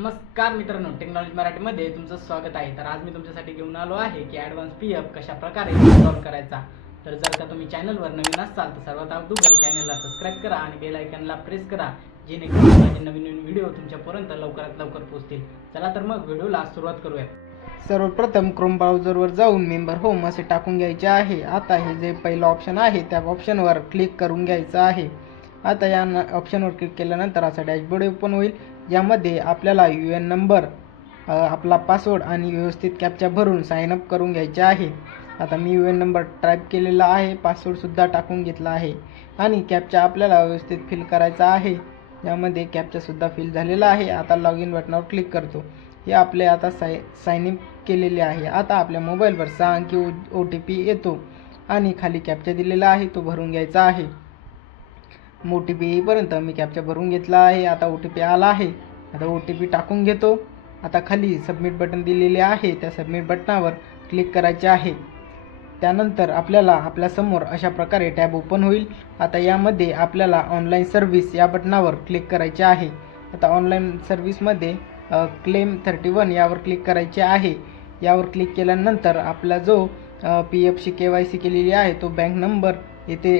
नमस्कार मित्रांनो, टेक्नॉलॉजी मराठीमध्ये तुमचं स्वागत आहे। तर आज मी तुमच्यासाठी घेऊन आलो आहे की ॲडव्हान्स पीएफ कशा प्रकारे इन्स्टॉल करायचा। तर जर का तुम्ही चॅनलवर नवीन असाल तर सर्वात अगोदर चॅनलला सबस्क्राइब करा आणि बेल आयकॉनला प्रेस करा, जेणेकरून माझे नवीन व्हिडिओ तुमच्यापर्यंत लवकरात लवकर पोहोचतील। चला तर मग व्हिडिओला सुरुवात करूया। सर्वप्रथम क्रोम ब्राउझरवर जाऊन मेंबर होम असे टाकून घ्यायचे आहे। आता हे जे पहिलं ऑप्शन आहे त्या ऑप्शनवर क्लिक करून घ्यायचं आहे। आता या ऑप्शनवर क्लिक केल्यानंतर असा डॅशबोर्ड ओपन होईल। यामध्ये आपल्याला यूएन नंबर, आपला पासवर्ड आणि व्यवस्थित कॅप्चा भरून साइन अप करून घ्यायचे आहे। आता मी यूएन नंबर टाईप केलेला आहे, पासवर्डसुद्धा टाकून घेतला आहे आणि कॅप्चा आपल्याला व्यवस्थित फिल करायचा आहे। यामध्ये कॅप्चासुद्धा फिल झालेला आहे। आता लॉग इन बटनावर क्लिक करतो। हे आपले आता साइन अप केलेले आहे। आता आपल्या मोबाईलवर 6 अंकी OTP येतो आणि खाली कॅप्चा दिलेला आहे तो भरून घ्यायचा आहे। OTP येईपर्यंत मी कॅप्चा भरून घेतला आहे। आता OTP आला आहे। आता OTP टाकून घेतो। आता खाली सबमिट बटन दिलेले आहे, त्या सबमिट बटनावर क्लिक करायचे आहे। त्यानंतर आपल्याला आपल्यासमोर अशा प्रकारे टॅब ओपन होईल। आता यामध्ये आपल्याला ऑनलाईन सर्व्हिस या बटनावर क्लिक करायचे आहे। आता ऑनलाईन सर्व्हिसमध्ये क्लेम 31 यावर क्लिक करायचे आहे। यावर क्लिक केल्यानंतर आपला जो PFची KYC केलेली आहे तो बँक नंबर येथे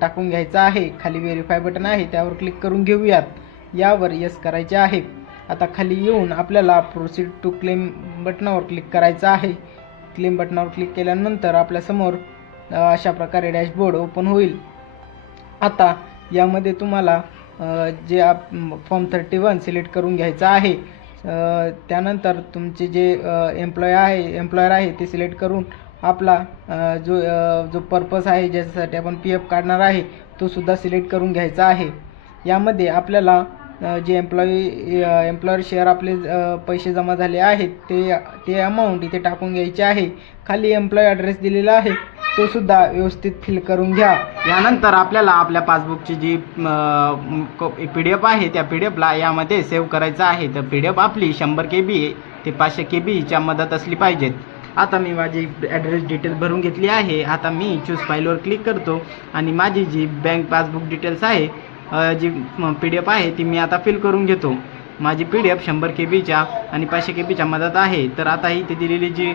टाकून घ्यायचा आहे। खाली व्हेरीफाय बटन आहे, त्यावर क्लिक करून घेऊयात। यावर यस करायचे आहे। आता खाली येऊन आपल्याला प्रोसीड टू क्लेम बटनावर क्लिक करायचं आहे। क्लेम बटनावर क्लिक केल्यानंतर आपल्यासमोर अशा प्रकारे डॅशबोर्ड ओपन होईल। आता यामध्ये तुम्हाला जे फॉर्म 31 सिलेक्ट करून घ्यायचा आहे। त्यानंतर तुमचे जे एम्प्लॉयर आहे ते सिलेक्ट करून आपला जो पर्पस आहे, ज्याच्यासाठी आपण PF काढणार आहे तो सुद्धा सिलेक्ट करून घ्यायचा आहे। यामध्ये आपल्याला जे एम्प्लॉयर शेअर आपले पैसे जमा झाले आहेत ते अमाऊंट इथे टाकून घ्यायचे आहे। खाली एम्प्लॉय ॲड्रेस दिलेला आहे तो सुद्धा व्यवस्थित फिल करून घ्या। यानंतर आपल्याला आपल्या पासबुकची जी PDF आहे त्या PDFला यामध्ये सेव्ह करायचं आहे। तर PDF आपली 100 KB ते 500 KBच्या मदत असली पाहिजेत। आता मी माझी ॲड्रेस डिटेल भरून घेतली आहे। आता मी चूज फाईलवर क्लिक करतो आणि माझी जी बँक पासबुक डिटेल्स आहे, जी PDF आहे ती मी आता फिल करून घेतो। माझी PDF 100 KBच्या आणि 500 KBच्या मदत आहे। तर आता इथे दिलेली जी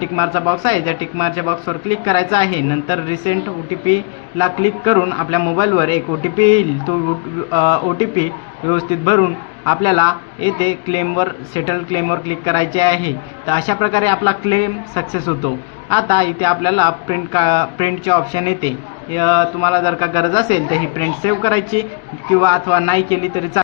टिकमारचा बॉक्स आहे त्या टिकमारच्या बॉक्सवर क्लिक करायचं आहे। नंतर रिसेंट OTPला क्लिक करून आपल्या मोबाईलवर एक OTP येईल। तो OTP व्यवस्थित भरून आपल्याला येथे सेटल क्लेमवर क्लिक करायचे आहे। तर अशा प्रकारे आपला क्लेम सक्सेस होतो। आता इथे आपल्याला प्रिंटचे ऑप्शन येते। तुम्हाला जर का गरज असेल तर ही प्रिंट सेव्ह करायची किंवा अथवा नाही केली तरी